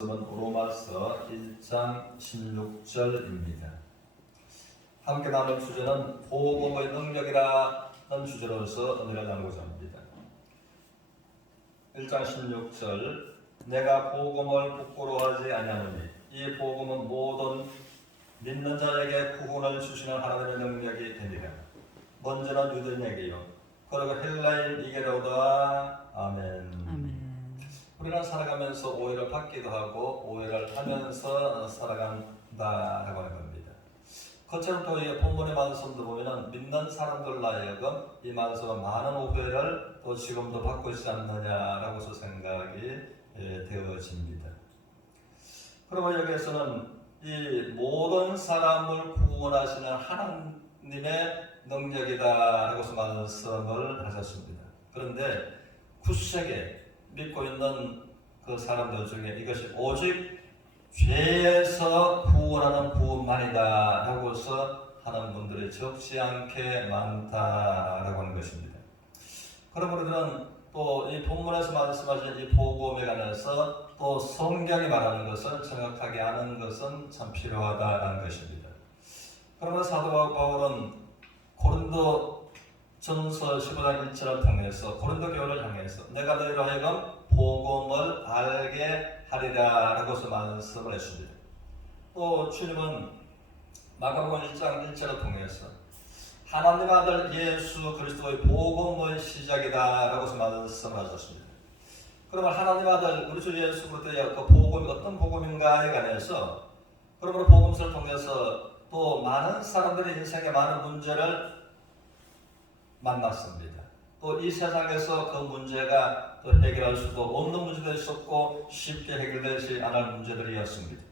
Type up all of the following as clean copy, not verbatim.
로마서 1장 16절입니다. 함께 나눌 주제는 복음의 능력이라는 주제로서 은혜를 나누고자 합니다. 1장 16절 내가 복음을 부끄러워하지 아니하노니 이 복음은 모든 믿는 자에게 구원을 주시는 하나님의 능력이 되니라. 먼저는 유대인에게요 그리고 헬라인에게로다. 아멘. 우리는 살아가면서 오해를 받기도 하고 오해를 하면서 살아간다라고 하는 겁니다. 그처럼 또 이 본문의 말씀도 보면은 믿는 사람들 하여금 이 말씀은 많은 오해를 또 지금도 받고 있지 않느냐라고서 생각이 되어집니다. 그러면 여기에서는 이 모든 사람을 구원하시는 하나님의 능력이다라고서 말씀을 하셨습니다. 그런데 굳세게 믿고 있는 그 사람들 중에 이것이 오직 죄에서 구원하는 구원만이다 라고서 하는 분들이 적지 않게 많다라고 하는 것입니다. 그러므로 우리는 또 이 본문에서 말씀하신 이 복음에 관해서 또 성경이 말하는 것을 정확하게 아는 것은 참 필요하다라는 것입니다. 그러면 사도 바울은 고린도 전서 15장 1절을 통해서 고린도 교회를 향해서 내가 너희로 하여금 복음을 알게 하리라 라고서 말씀을 했습니다. 또 주님은 마가복음 1장 1절을 통해서 하나님 아들 예수 그리스도의 복음의 시작이다 라고서 말씀을 하셨습니다. 그러면 하나님 아들 우리 주 예수 그리스도의 그 복음이 어떤 복음인가에 관해서 그러므로 복음서를 통해서 또 많은 사람들의 인생에 많은 문제를 만났습니다. 또 이 세상에서 그 문제가 또 해결할 수도 없는 문제도 있었고 쉽게 해결되지 않을 문제들이었습니다.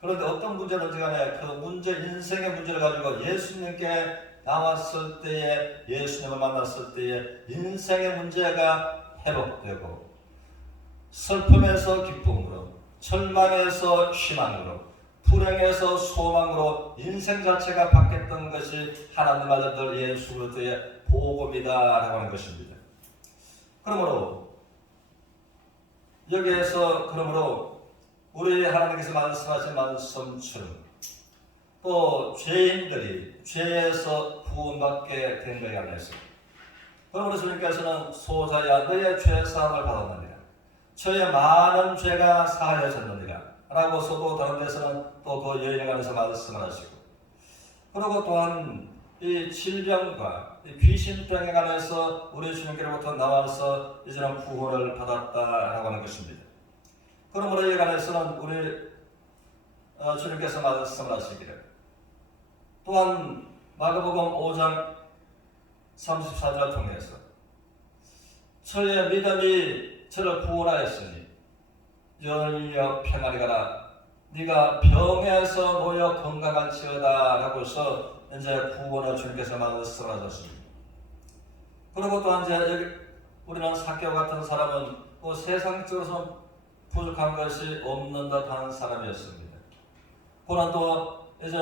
그런데 어떤 문제든지 간에 그 문제, 인생의 문제를 가지고 예수님께 나왔을 때에 예수님을 만났을 때에 인생의 문제가 회복되고 슬픔에서 기쁨으로 절망에서 희망으로 불행에서 소망으로 인생 자체가 바뀌었던 것이 하나님 아들 예수 그리스도의 복음이다라고 하는 것입니다. 그러므로 여기에서 우리 하나님께서 말씀하신 말씀처럼 또 죄인들이 죄에서 구원받게 된 것에 관해서 그러므로 주님께서는 소자야 너의 죄 사함을 받았느니라 저의 많은 죄가 사하여졌느니라 라고서도 다른 데서는 또 그 여인에 관해서 말씀을 하시고 그리고 또한 이 질병과 이 귀신병에 관해서 우리 주님께로부터 나와서 이제는 구원을 받았다라고 하는 것입니다. 그러므로 이에 관해서는 우리 주님께서 말씀을 하시기를 또한 마가복음 5장 34절을 통해서 저의 믿음이 저를 구원하였으니 열려 평안히 가라 네가 병에서 놓여 건강할지어다 라고서 이제 구원을 주님께서 말씀하셨습니다. 그리고 또한 이제 여기 우리는 삭개오 같은 사람은 또 세상적으로서 부족한 것이 없는 듯한 사람이었습니다. 그러나 또 이제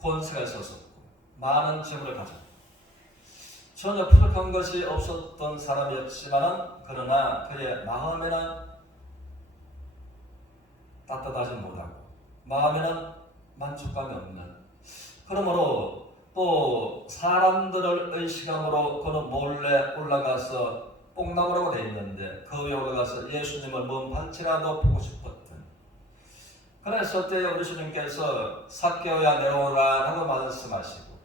권세가 있었고 많은 재물을 가졌고 전혀 부족한 것이 없었던 사람이었지만 그러나 그의 마음에는 따뜻하지 못하고 마음에는 만족감이 없는 그러므로 또 사람들을 의식함으로 그는 몰래 올라가서 뽕나무라고 되어 있는데 그 위에 올라가서 예수님을 먼 발치라도 보고 싶었던 그랬을 때 우리 주님께서 삭개오야 내려오라 하고 말씀하시고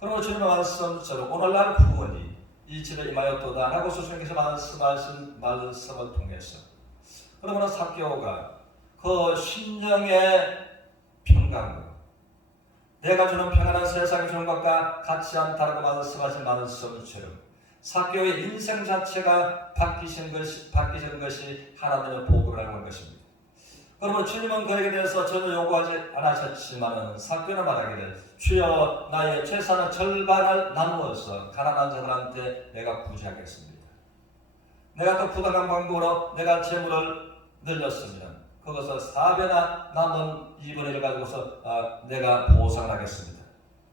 그리고 주님의 말씀처럼 오늘날 구원이 이 집에 임하였도다 라고 주님께서 말씀하신 말씀을 통해서 그러므로 삭개오가 그 심령의 평강으로 내가 주는 평안한 세상이 주는 것과 같지 않다라고 말씀하신 말씀처럼 삭개오의 인생 자체가 바뀌신 것이 하나님의 복음이라는 하는 것입니다. 그러면 주님은 그에게 대해서 전혀 요구하지 않으셨지만 삭개오는 말하기를 주여 나의 재산의 절반을 나누어서 가난한 자들한테 내가 구제하겠습니다. 내가 또 부당한 방법으로 내가 재물을 늘렸으면 그것을 4배나 남은 2분의 1을 가지고서 내가 보상하겠습니다.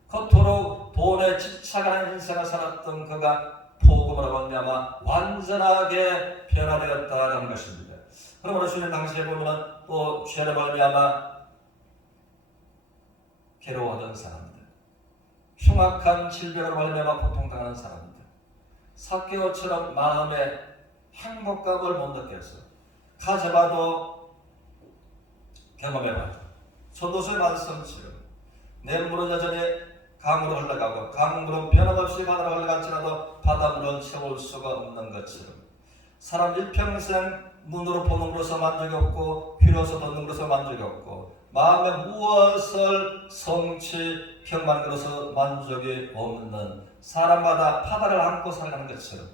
그토록 돈에 집착하는 인생을 살았던 그가 복음으로 말미암아 완전하게 변화되었다는 것입니다. 그러므로 주님 당시에 보면은 또 죄로 말미암아 괴로워하던 사람들, 흉악한 질병으로 말미암아 고통당하는 사람들, 삭개오처럼 마음에 행복감을 못 느껴서 가져봐도 경험해봐도 전도서의 말씀처럼 내 물은 여전히 강으로 흘러가고 강물은 변함없이 바다로 흘러갈지라도 바닷물은 채울 수가 없는 것처럼 사람 일평생 눈으로 보는 것으로 만족이 없고 귀로서 듣는 것으로 만족이 없고 마음에 무엇을 성취 경험하는 것으로 만족이 없는 사람마다 바다를 안고 살아가는 것처럼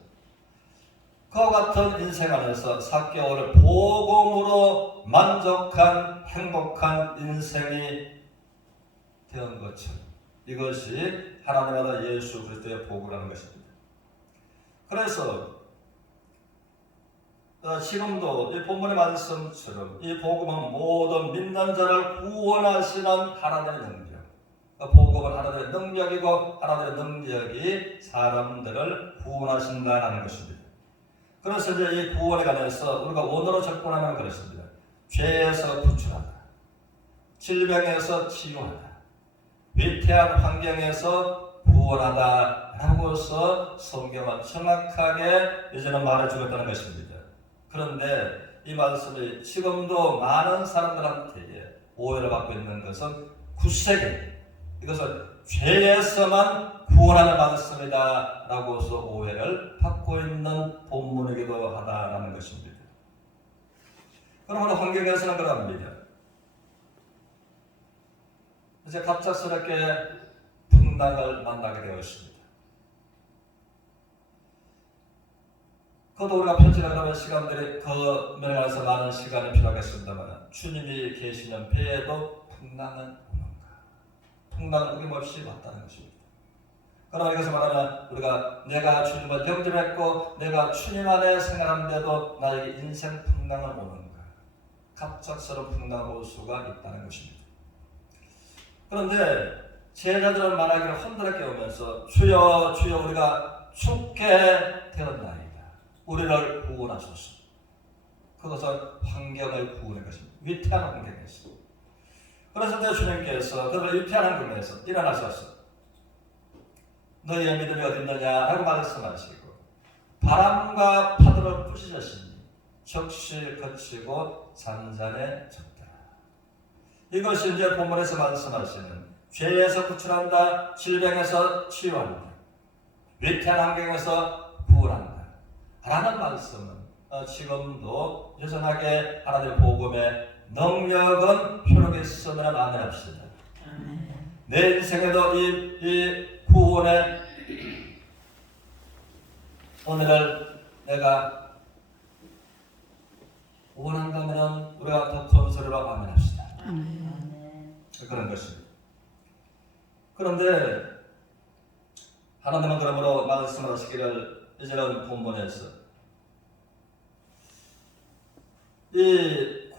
그와 같은 인생 안에서 4개월을 복음으로 만족한 행복한 인생이 되는 것처럼 이것이 하나님의 나라 예수 그리스도의 복이라는 것입니다. 그래서 지금도 이 본문의 말씀처럼 이 복음은 모든 믿는 자를 구원하시는 하나님의 능력, 복음은 하나님의 능력이고 하나님의 능력이 사람들을 구원하신다는 것입니다. 그래서 이제 이 구원에 관해서 우리가 원어로 접근하면 그렇습니다. 죄에서 구출하다, 질병에서 치유하다, 위태한 환경에서 구원하다 라고서 성경은 정확하게 이제는 말해주겠다는 것입니다. 그런데 이 말씀이 지금도 많은 사람들한테 오해를 받고 있는 것은 구세계, 이것은 죄에서만 구원하는 말씀이다 라고서 오해를 받고 있는 본문이기도 하다라는 것입니다. 그러므로 환경에서는 그럽니다. 이제 갑작스럽게 풍랑을 만나게 되었습니다. 그것도 우리가 편지하는 시간들이 그 면에서 많은 시간이 필요하겠습니다만 주님이 계시는 배에도 풍랑은 오는가? 풍랑은 끊임없이 왔다는 것입니다. 그러나 이것을 말하면 우리가 내가 주님을 영접했고 내가 주님 안에 생활하는데도 나에게 인생 풍랑은 오는가? 갑작스러운 풍랑이 올 수가 있다는 것입니다. 그런데 제자들은 말하기를 흔들어 깨우면서 주여 주여 우리가 죽게 되었나이다. 우리를 구원하소서. 그것은 환경을 구원한 것입니다. 위태한 환경에서. 그래서 내 주님께서 그들을 위태한 환경에서 일어나셔서 너희의 믿음이 어디 있느냐 라고 말씀하시고 바람과 파도를 부시셨으니 적실 거치고 잔잔해졌다. 이것이 이제 본문에서 말씀하시는 죄에서 구출한다, 질병에서 치유한다, 위태한 환경에서 구원한다 라는 말씀은 지금도 여전하게 하나님의 복음의 능력은 효력이 있으면 아멘합시다. 내 인생에도 이 구원의 오늘을 내가 원한다면 우리가 더 큰 소리로 아멘합시다. 그런 것입니다. 그런데 하나님은 그러므로 말씀하시기를 이제는 본문에서 이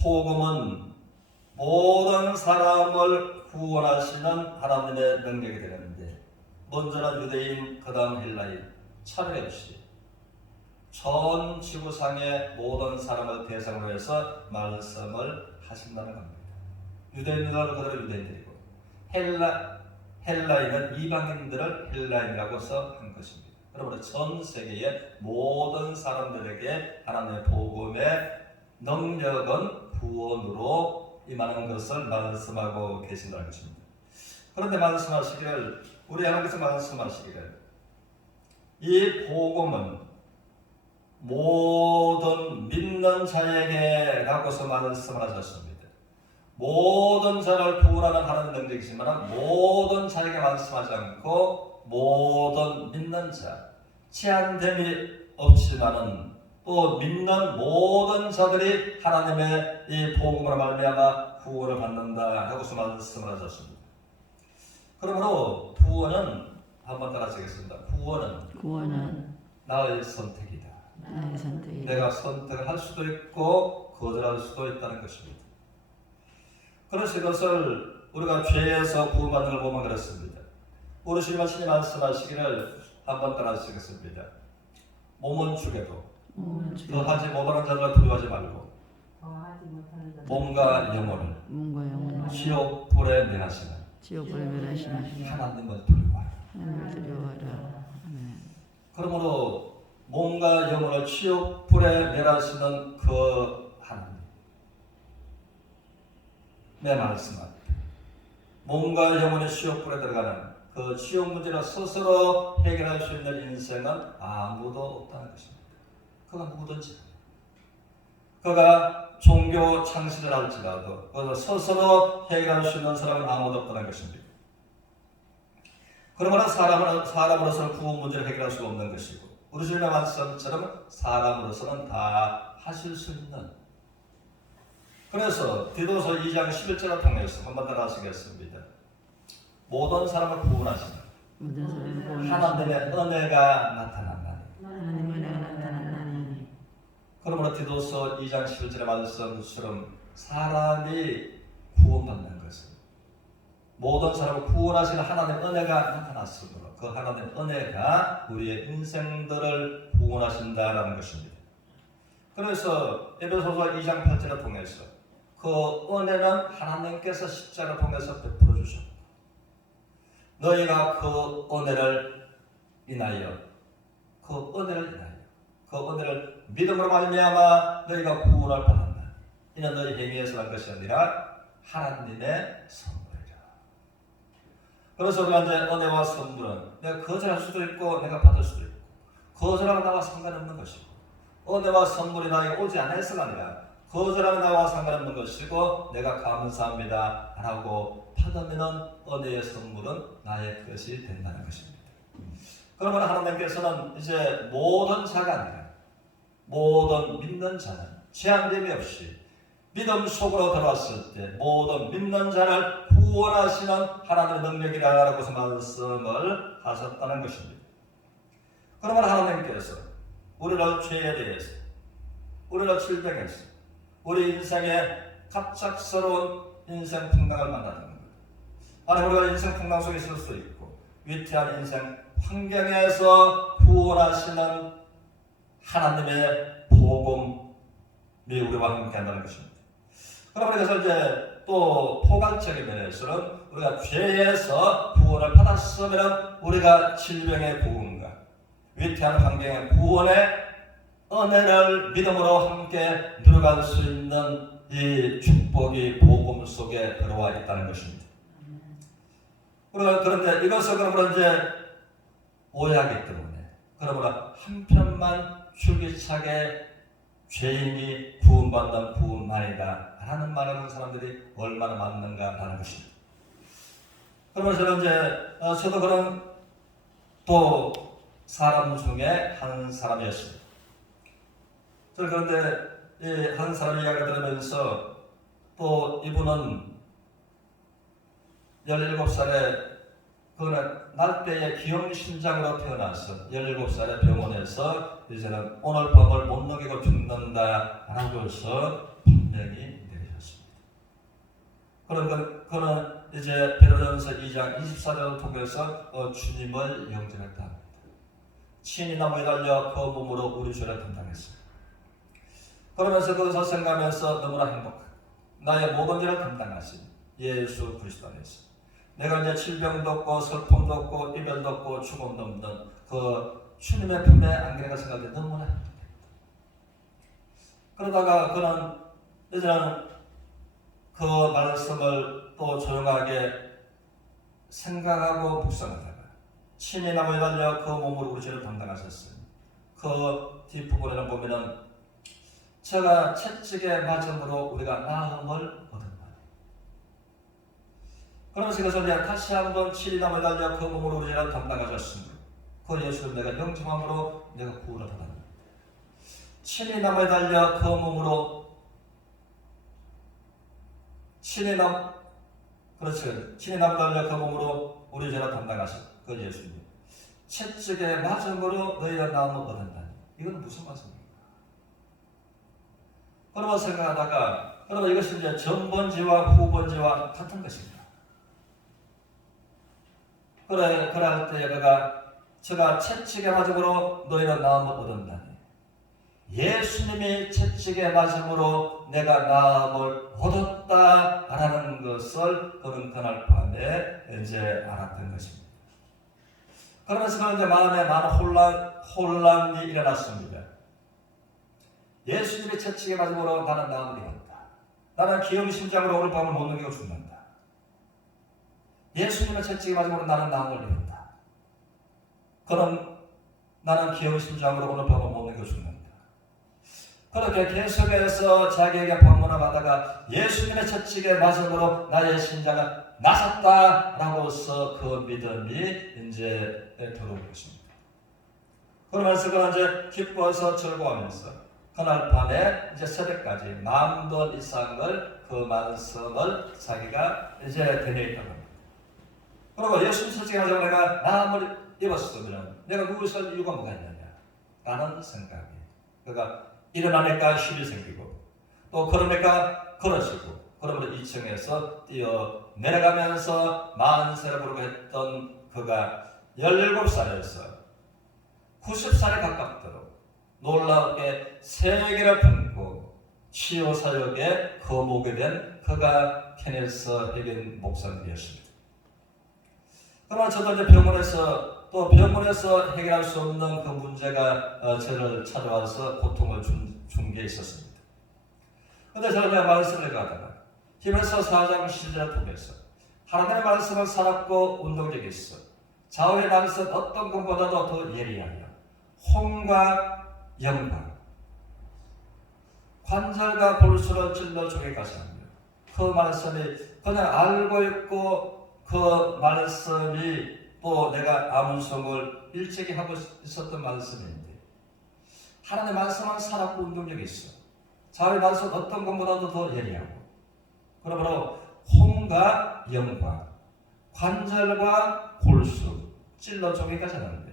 복음은 모든 사람을 구원하시는 하나님의 능력이 되는데 먼저는 유대인 그 다음 헬라인 차별 없이 전 지구상의 모든 사람을 대상으로 해서 말씀을 하신다는 겁니다. 유대인들은 그대로 유대인들이고 헬라인은 이방인들을 헬라인이라고서 한 것입니다. 그러므로 전 세계의 모든 사람들에게 하나님의 복음의 능력은 구원으로 임하는 것을 말씀하고 계신다는 것입니다. 그런데 말씀하시기를 우리 하나님께서 말씀하시기를 이 복음은 모든 믿는 자에게 라고서 말씀을 하셨습니다. 모든 자를 구원하는 하나님의 능력이지만 모든 자에게 말씀하지 않고 모든 믿는 자, 제한됨이 없지만은 또 믿는 모든 자들이 하나님의 이 복음으로 말미암아 구원을 받는다 하고서 말씀을 하셨습니다. 그러므로 구원은 한번 따라하시겠습니다. 구원은 나의 선택이다. 내가 선택을 할 수도 있고 거절할 수도 있다는 것입니다. 그래서 이것을 우리가 죄에서 구원받는 걸 보면 그렇습니다. 우리 주님이 말씀하시기를 한번 따라하시겠습니다. 몸은 죽여도 몸은 죽여도 더하지 못하는 자들을 두려워하지 말고 더하지 못하는 자들 몸과 영혼을 몸과 영혼을 지옥 불에 멸하시는 지옥불에 멸하시는 하나님을 두려워하라. 하나님을 두려워하라. 아멘. 그러므로 몸과 영혼을 지옥 불에 멸하시는 그 하나님 내 말씀은 몸과 영혼의 지옥 불에 들어가는 그 지옥 문제를 스스로 해결할 수 있는 인생은 아무도 없다는 것입니다. 그가 누구든지 그가 종교 창시를 할지라도 그것을 스스로 해결할 수 있는 사람은 아무도 없다는 것입니다. 그러므로 사람으로서는 구원 문제를 해결할 수 없는 것이고 우리 주님의 말씀처럼 사람으로서는 다 하실 수 있는 그래서 디도서 2장 11절을 통해서 한번 더 하시겠습니다. 모든 사람을 구원하시는 모든 사람을 구원하시는 하나님의 은혜가 나타난다니. 하나님의 은혜가 나타난다니. 그러므로 디도서 2장 11절의 말씀처럼 사람이 구원받는 것은 모든 사람을 구원하시는 하나님의 은혜가 나타났으므로 그 하나님의 은혜가 우리의 인생들을 구원하신다라는 것입니다. 그래서 에베소서 2장 8절을 통해서 그 은혜는 하나님께서 십자가를 통해서 베풀어 주셨고 너희가 그 은혜를 인하여 그 은혜를 믿음으로 말미암아 너희가 구원을 받았다. 이는 너희 행위에서 난 것이 아니라 하나님의 선물이라. 그래서 우리가 이제 은혜와 선물은 내가 거절할 수도 있고 내가 받을 수도 있고 거절하고 나와 상관없는 것이고 은혜와 선물이 나에게 오지 않아서가 아니라 거절하고 나와 상관없는 것이고 내가 감사합니다 하고 받으면 은혜의 선물은 나의 것이 된다는 것입니다. 그러면 하나님께서는 이제 모든 자가 아니라 모든 믿는 자는 제한됨이 없이 믿음 속으로 들어왔을 때 모든 믿는 자를 구원하시는 하나님의 능력이라고 말씀을 하셨다는 것입니다. 그러면 하나님께서 우리를 죄에 대해서 우리를 질병에서 우리 인생의 갑작스러운 인생 풍랑을 만나는 것 아니 우리가 인생 풍랑 속에 있을 수 있고 위태한 인생 환경에서 구원하시는 하나님의 복음이 우리와 함께 한다는 것입니다. 그러면 그래서 이제 또 포괄적인 면에서는 우리가 죄에서 구원을 받았으면 우리가 질병의 구원과 위태한 환경의 구원의 은혜를 믿음으로 함께 누려갈 수 있는 이 축복이 복음 속에 들어와 있다는 것입니다. 그런데 이것을 그러므로 이제 오해하기 때문에 그러므로 한편만 줄기차게 죄인이 구원받는 구원만이다 라는 말을 하는 사람들이 얼마나 많는가라는 것입니다. 그러면서 이제 저도 그런 또 사람 중에 한 사람이었습니다. 그런데 이 한 사람 이야기를 들으면서 또 이분은 17살에 그는 날때에 기형신장으로 태어나서 17살에 병원에서 이제는 오늘 밤을 못 녹이고 죽는다라고 해서 판명이 내려졌습니다. 그는 이제 베드로전서 2장 24절을 통해서 주님을 영접했다 합니다. 친히 나무에 달려 그 몸으로 우리 죄를 담당했어요. 그러면서 그것을 생각하면서 너무나 행복하고 나의 모든 죄를 담당하신 예수 그리스도 안에서 내가 이제 질병도 없고 슬픔도 없고 이별도 없고 죽음도 없는 그 주님의 품에 안기는가 생각할 때 너무나 행복합니다. 그러다가 그는 이제는 그 말씀을 또 조용하게 생각하고 묵상하다가 친히 나무에 달려 그 몸으로 우리 죄를 담당하셨어요. 그 뒷부분에는 보면은 제가 채찍에 맞음으로 우리가 나음을 얻었다. 그러면서 그것을 내가 다시 한번 친히 나무에 달려 그 몸으로 우리 죄를 담당하셨습니다. 그 예수를 내가 영접함으로 내가 구원을 받았다. 친히 나무에 달려 그 몸으로 친히 나무에 달려 그 몸으로 우리 죄를 담당하신 그 예수님. 채찍에 맞음으로 너희가 나음을 얻었다. 이건 무슨 말씀입니까? 그러면 생각하다가 그러면 이것이 이제 전번지와 후번지와 같은 것입니다. 그래 할 때 그가 저가 채찍에 맞음으로 너희는 나음을 얻었나니 예수님이 채찍에 맞음으로 내가 나음을 얻었다라는 것을 그는 그날 밤에 이제 알았던 것입니다. 그러면서 그는 이제 마음에 많은 혼란이 일어났습니다. 예수님이 채찍에 맞음으로 나는 나음을 입었다. 나는 기형 심장으로 오늘 밤을 못 넘기고 죽는다. 예수님의 채찍에 맞음으로 나는 나음을 입었다. 그는 나는 기형 심장으로 오늘 밤을 못 넘기고 죽는다. 그렇게 계속해서 자기에게 방문을 하다가 예수님의 채찍에 맞음으로 나의 심장은 나섰다라고서 그 믿음이 이제 들어온 것입니다. 그러면서 그는 이제 기뻐서 즐거워하면서 그날 밤에 이제 새벽까지 10,000번 이상을 그 말씀을 자기가 이제 되뇌있던 겁니다. 그리고 예수님 채찍에 맞으면 내가 나음을 입었으면 내가 누구 있을 이유가 뭐가 있느냐 라는 생각이 그가 일어나니까 힘이 생기고 또 걸으니까 걸어지고 그러므로 2층에서 뛰어 내려가면서 만세를 부르고 했던 그가 17살에서 90살에 가깝도록 놀랍게 세계를 품고 치유사역에 거목이 된 그가 케네스 해겐 목사님이었습니다. 그러나 저도 이제 병원에서 해결할 수 없는 그 문제가 저를 찾아와서 고통을 준 게 있었습니다. 그런데 저는 말씀을 가다가 히브리서 4장 10절을 통해서 하나님의 말씀을 살았고 운동력이 있어 좌우의 말씀 어떤 것보다도 더 예리하여 혼과 영과 관절과 골수를 찔러 쪼개까지 합니다. 그 말씀이 그냥 알고 있고 그 말씀이 또 내가 아문성을 일찍이 하고 있었던 말씀인데 하나님의 말씀은 살았고 운동력이 있어. 자의 말씀 어떤 것보다도 더 예리하고 그러므로 혼과 영과 관절과 골수 찔러 쪼개까지 하는데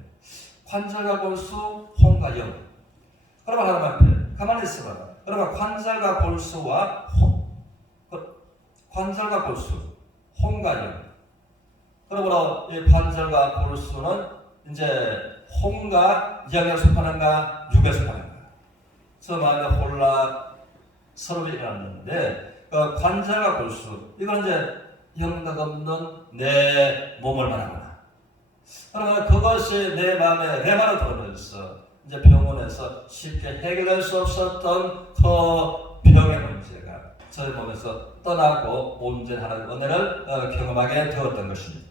관절과 골수 혼과 영 그러면 하나님 앞에 가만히 있어봐. 그러면 관절과 골수와 관절과 골수 혼과 영 그러므로 이 관절과 골수는 이제 혼과 영에 속하는가 육에 속하는가 저 마음에 혼란스러움이 일어났는데 관절과 골수 이건 이제 영락 없는 내 몸을 말하구나. 그러면 그것이 내 마음에 레마로 들어오면서 이제 병원에서 쉽게 해결할 수 없었던 그 병의 문제가 저의 몸에서 떠나고 온전한 은혜를 경험하게 되었던 것입니다.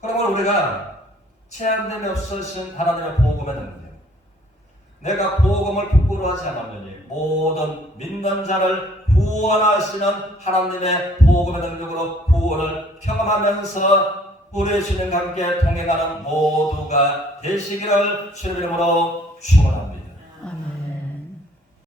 그러면 우리가 제한됨이 없으신 하나님의 복음의 능력 내가 복음을 부끄러워하지 않으니 모든 믿는 자를 구원하시는 하나님의 복음의 능력으로 구원을 경험하면서 우리 주님과 함께 동행하는 모두가 되시기를 주님의 이름으로 축원합니다. 아멘.